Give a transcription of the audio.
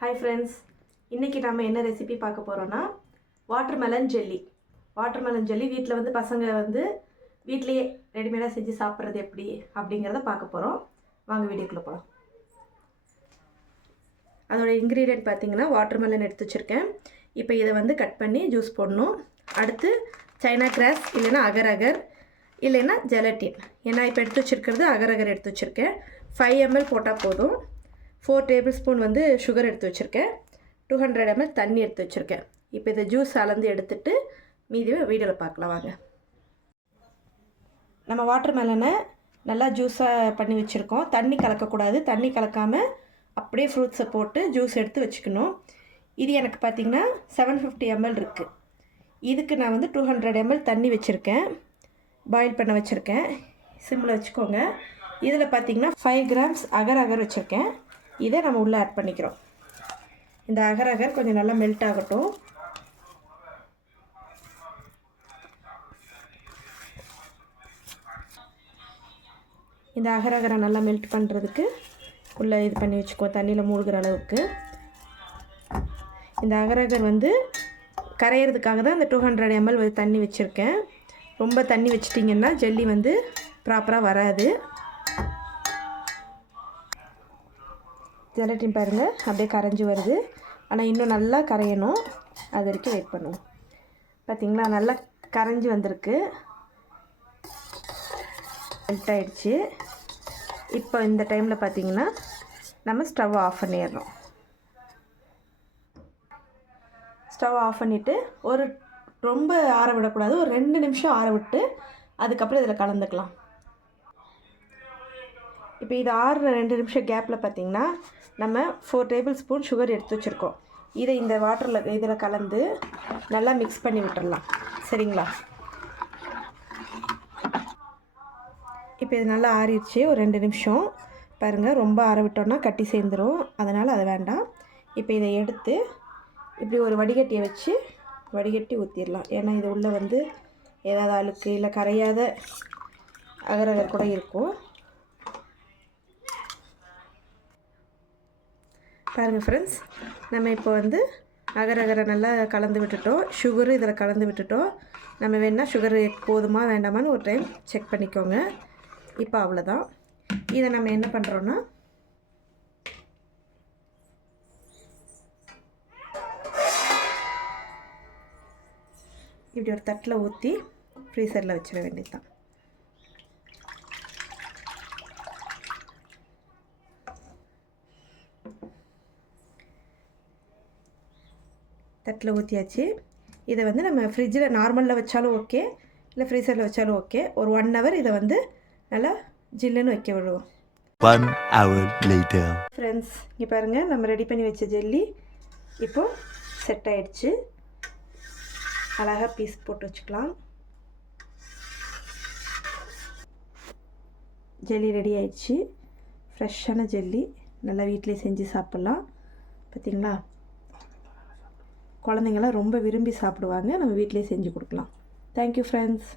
Hi friends, இன்றைக்கி நம்ம என்ன ரெசிபி பார்க்க போகிறோன்னா வாட்டர்மெலன் ஜெல்லி. வாட்டர்மெலன் ஜெல்லி வீட்டில் வந்து பசங்க வந்து வீட்லேயே ரெடிமேடாக செஞ்சு சாப்பிட்றது எப்படி அப்படிங்கிறத பார்க்க போகிறோம். வாங்க வீடியோக்குள்ளே போகலாம். அதோட இன்க்ரீடியன்ட் பார்த்திங்கன்னா வாட்டர்மெலன் எடுத்து வச்சுருக்கேன். இப்போ இதை வந்து கட் பண்ணி ஜூஸ் போடணும். அடுத்து சைனா கிராஸ் இல்லைன்னா அகர் அகர் இல்லைன்னா ஜெலட்டின். ஏன்னா இப்போ எடுத்து வச்சுருக்கிறது அகர் அகர் எடுத்து வச்சுருக்கேன். 5 ml போட்டால் போதும். 4 டேபிள் ஸ்பூன் வந்து சுகர் எடுத்து வச்சுருக்கேன். 200 ml தண்ணி எடுத்து வச்சுருக்கேன். இப்போ இதை ஜூஸ் அளந்து எடுத்துகிட்டு மீதியை வீடியோவில் பார்க்கலாம் வாங்க. நம்ம வாட்டர்மெலனை நல்லா ஜூஸாக பண்ணி வச்சுருக்கோம். தண்ணி கலக்கக்கூடாது. தண்ணி கலக்காமல் அப்படியே ஃப்ரூட்ஸை போட்டு ஜூஸ் எடுத்து வச்சுக்கணும். இது எனக்கு பார்த்திங்கன்னா 750 ml இருக்குது. இதுக்கு நான் வந்து 200 ml தண்ணி வச்சுருக்கேன். பாயில் பண்ண வச்சுருக்கேன். சிம்மில் வச்சுக்கோங்க. இதில் பார்த்திங்கன்னா 5 grams அகர் அகர் வச்சுருக்கேன். இதை நம்ம உள்ளே ஆட் பண்ணிக்கிறோம். இந்த அகர் அகர் கொஞ்சம் நல்லா மெல்ட் ஆகட்டும். இந்த அகர் அகரை நல்லா மெல்ட் பண்ணுறதுக்கு உள்ளே இது பண்ணி வச்சுக்கோ, தண்ணியில் மூழ்கிற அளவுக்கு. இந்த அகர் அகர் வந்து கரையிறதுக்காக தான் இந்த 200 ml தண்ணி வச்சுருக்கேன். ரொம்ப தண்ணி வச்சிட்டிங்கன்னா ஜெல்லி வந்து ப்ராப்பராக வராது. ஜெலட்டின் பாருங்கள் அப்படியே கரைஞ்சி வருது. ஆனால் இன்னும் நல்லா கரையணும். அது வரைக்கும் வெயிட் பண்ணுவோம். பார்த்திங்களா, நல்லா கரைஞ்சி வந்திருக்கு, மெல்ட் ஆகிடுச்சு. இப்போ இந்த டைமில் பார்த்திங்கன்னா நம்ம ஸ்டவ் ஆஃப் பண்ணிடணும். ஸ்டவ் ஆஃப் பண்ணிவிட்டு ஒரு ரொம்ப ஆற விடக்கூடாது. ஒரு 2 நிமிஷம் ஆற விட்டு அதுக்கப்புறம் இதில் கலந்துக்கலாம். இப்போ இது ஆறுற 2 நிமிஷம் கேப்பில் பார்த்திங்கன்னா நம்ம 4 டேபிள் ஸ்பூன் சுகர் எடுத்து வச்சுருக்கோம். இதை இந்த வாட்டரில் இதில் கலந்து நல்லா மிக்ஸ் பண்ணி விட்டுடலாம். சரிங்களா? இப்போ இது நல்லா ஆறிடுச்சு. ஒரு 2 நிமிஷம் பாருங்கள். ரொம்ப ஆற விட்டோன்னா கட்டி சேர்ந்துடும். அதனால் அது வேண்டாம். இப்போ இதை எடுத்து இப்படி ஒரு வடிகட்டியை வச்சு வடிகட்டி ஊற்றிடலாம். ஏன்னா இது உள்ளே வந்து ஏதாவது அழுக்கு இல்லை கரையாத அகர் அகர் கூட இருக்கும். பாருங்கள் ஃப்ரெண்ட்ஸ், நம்ம இப்போ வந்து அகர் அகரை நல்லா கலந்து விட்டுட்டோம். சுகரு இதில் கலந்து விட்டுட்டோம். நம்ம வேணால் சுகர் போதுமா வேண்டாமான்னு ஒரு டைம் செக் பண்ணிக்கோங்க. இப்போ அவ்வளோதான். இதை நம்ம என்ன பண்ணுறோன்னா இப்படி ஒரு தட்டில் ஊற்றி ஃப்ரீசரில் வச்சிட வேண்டியது தான். தட்டில் ஊற்றியாச்சு. இதை வந்து நம்ம ஃப்ரிட்ஜில் நார்மலில் வச்சாலும் ஓகே, இல்லை ஃப்ரீசரில் வச்சாலும் ஓகே. ஒரு 1 hour இதை வந்து நல்லா ஜில்லுன்னு வைக்க விடுவோம். 1 hour later. ஃப்ரெண்ட்ஸ், இங்கே பாருங்கள், நம்ம ரெடி பண்ணி வச்ச ஜெல்லி இப்போது செட் ஆகிடுச்சு. அழகாக பீஸ் போட்டு வச்சுக்கலாம். ஜெல்லி ரெடி ஆயிடுச்சு. ஃப்ரெஷ்ஷான ஜெல்லி நல்லா வீட்டிலே செஞ்சு சாப்பிட்லாம். பார்த்திங்களா, குழந்தைங்களாம் ரொம்ப விரும்பி சாப்பிடுவாங்க. நம்ம வீட்டிலே செஞ்சு கொடுக்கலாம். Thank you friends.